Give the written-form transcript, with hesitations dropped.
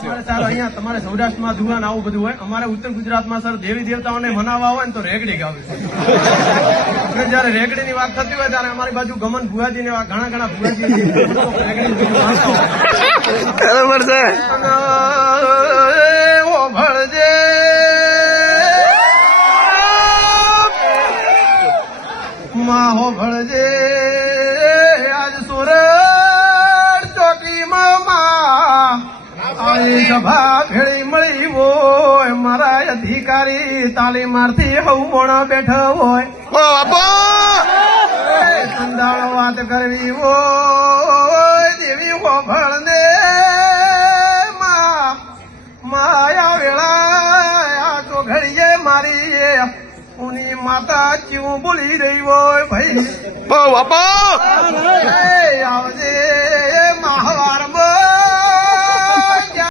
Sir અહીંયા તમારે સૌરાષ્ટ્રમાં દુવાન આવું બધું હોય, અમારે ઉત્તર ગુજરાતમાં સર દેવી દેવતાઓને મનાવવા હોય ને તો રેગડી ગાવે છે. આપણે જયારે રેગડી ની વાત થતી હોય ત્યારે અમારી બાજુ ગમન ભુવાજી ને ઘણા ભુવાજી બરાબર છે. ઓ ભળજે માહો ભળજે આજ સુરત ચોટીમાં આવી સભા ભેળી મળી હોય, મારા અધિકારી તાલીમાર્થી હવમોણા બેઠા હોય, સંદાળ વાત કરવી હોય દેવી હો ભળને માયા વેળા આ તો ઘડીએ મારી ઉની માતા ચીવું બોલી રહી હોય ભાઈ આવજે